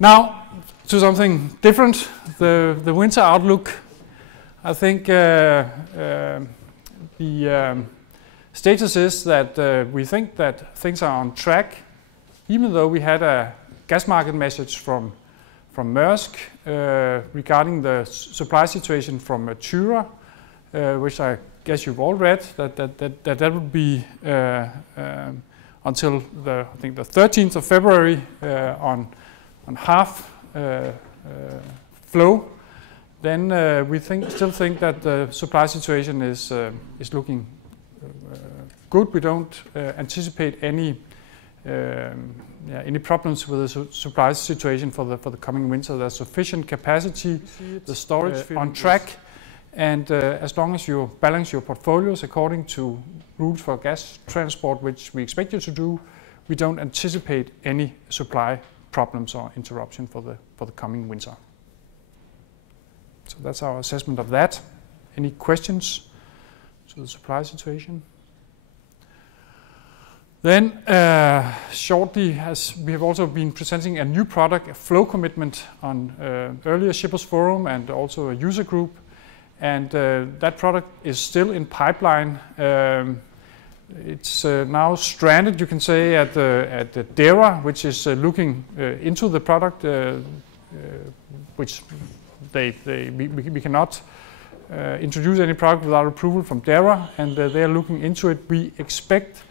Now, to something different, the winter outlook. I think the status is that we think that things are on track, even though we had a gas market message from Maersk regarding the supply situation from Tyra, which I guess you've all read, that would be until I think the 13th of February on half flow. Then we still think that the supply situation is looking good. We don't anticipate any problems with the supply situation for the coming winter. There's sufficient capacity, the storage on track, and as long as you balance your portfolios according to rules for gas transport, which we expect you to do, we don't anticipate any supply problems or interruption for the coming winter. So that's our assessment of that. Any questions to the supply situation? Then shortly, as we have also been presenting a new product, a flow commitment on earlier Shippers Forum and also a user group. And that product is still in pipeline. It's now stranded, you can say, at the DERA, which is looking into the product, which we cannot introduce any product without approval from DERA, and they are looking into it. We expect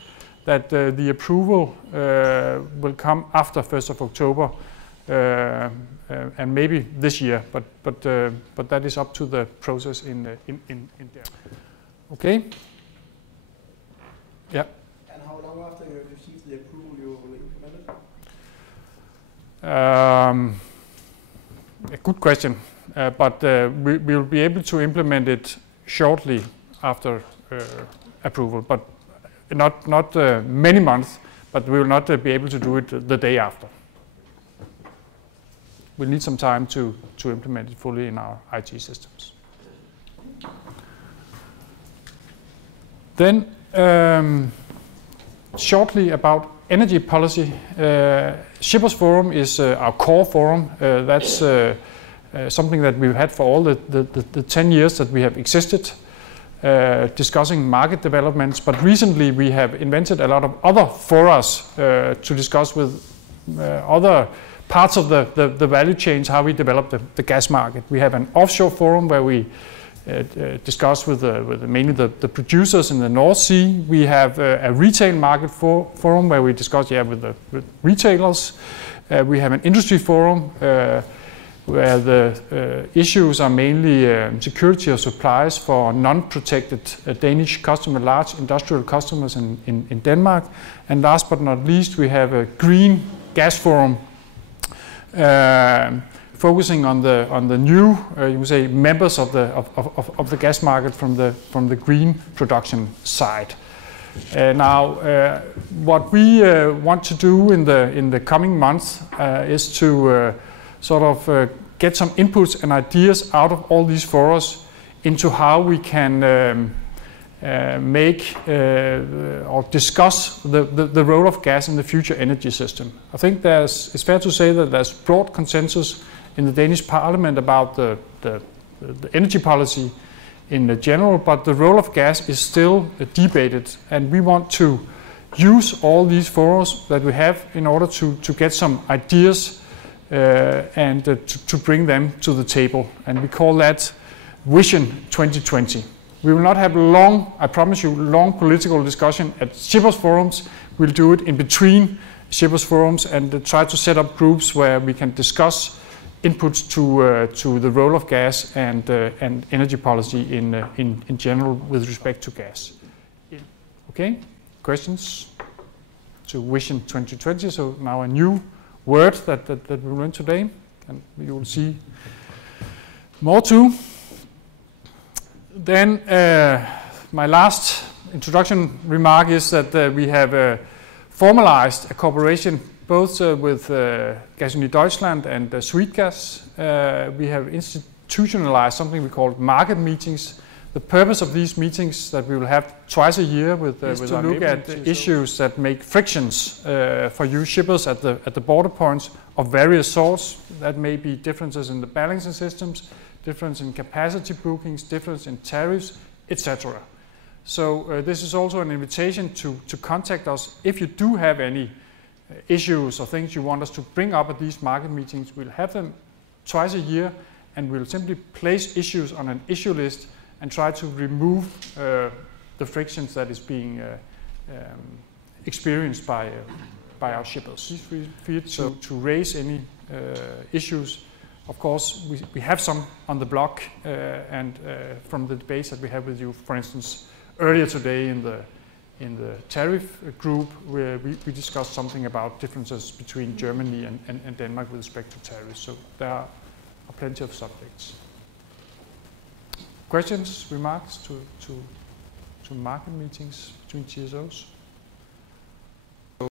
that the approval will come after 1st of October, and maybe this year, but that is up to the process in DERA. Okay. Yeah. And how long after you have received the approval you will implement it? A good question, but we will be able to implement it shortly after approval, but not many months, but we will not be able to do it the day after. We'll need some time to implement it fully in our IT systems. Then shortly about energy policy. Shippers Forum is our core forum. That's something that we've had for all the 10 years that we have existed, discussing market developments. But recently we have invented a lot of other forums to discuss with other parts of the value chains, how we develop the gas market. We have an offshore forum where we discuss with mainly the producers in the North Sea. We have a retail market forum where we discuss with retailers. We have an industry forum where the issues are mainly security of supplies for non-protected Danish customer, large industrial customers in Denmark. And last but not least, we have a green gas forum focusing on the new, you would say, members of the gas market from the green production side. Now, what we want to do in the coming months is to sort of get some inputs and ideas out of all these forums into how we can make or discuss the role of gas in the future energy system. I think it's fair to say that there's broad consensus in the Danish Parliament about the energy policy in general, but the role of gas is still debated, and we want to use all these forums that we have in order to get some ideas and to bring them to the table, and we call that Vision 2020. We will not have I promise you, long political discussion at Shippers Forums. We'll do it in between Shippers Forums and try to set up groups where we can discuss inputs to the role of gas and energy policy in general with respect to gas. Okay, questions to Vision 2020? So now a new word that we learned today, and you will see more too. Then my last introduction remark is that we have formalized a cooperation both with Gas Unie Deutschland and Sweetgas. We have institutionalized something we call market meetings The purpose of these meetings that we will have twice a year with to look at issues that make frictions for you shippers at the border points of various sorts. That may be differences in the balancing systems, difference in capacity bookings, difference in tariffs, etc. So this is also an invitation to contact us if you do have any issues or things you want us to bring up at these market meetings. We'll have them twice a year, and we'll simply place issues on an issue list and try to remove the frictions that is being experienced by our shippers. Please feel to raise any issues. Of course, we have some on the block, and from the debates that we have with you, for instance, earlier today in the tariff group, where we discussed something about differences between Germany and Denmark with respect to tariffs. So there are plenty of subjects. Questions, remarks to market meetings between TSOs?